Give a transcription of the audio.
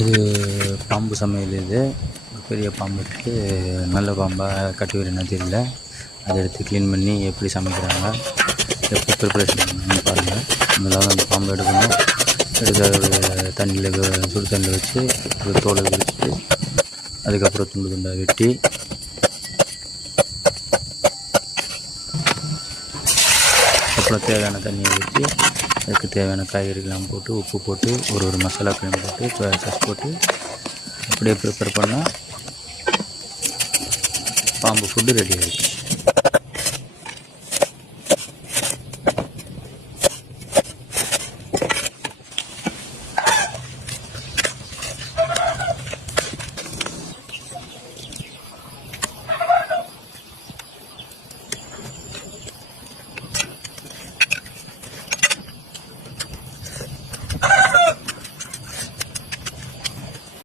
இது பாம்பு சமையல். இது பெரிய பாம்பு இருக்குது, நல்ல பாம்பாக கட்டி விடுனா தெரியல. அதை எடுத்து க்ளீன் பண்ணி எப்படி சமைக்கிறாங்க, எப்படி ப்ரிப்பரேஷன் பண்ணணும்னு பாருங்கள். முதல்ல அந்த பாம்பு எடுக்கணும். எடுத்து தண்ணியில் சுடு தண்ணியில் வச்சு ஒரு தோலை விரிச்சிட்டு அதுக்கப்புறம் துண்டு துண்டாக வெட்டி அப்புறம் தேவையான தண்ணியை ஊற்றி அதுக்கு தேவையான காய்கறிகள்லாம் போட்டு உப்பு போட்டு ஒரு மசாலாக்களையும் போட்டு சாஸ் போட்டு அப்படியே ப்ரிப்பேர் பண்ணால் பாம்பு ஃபுட்டு ரெடி ஆகிடுச்சு.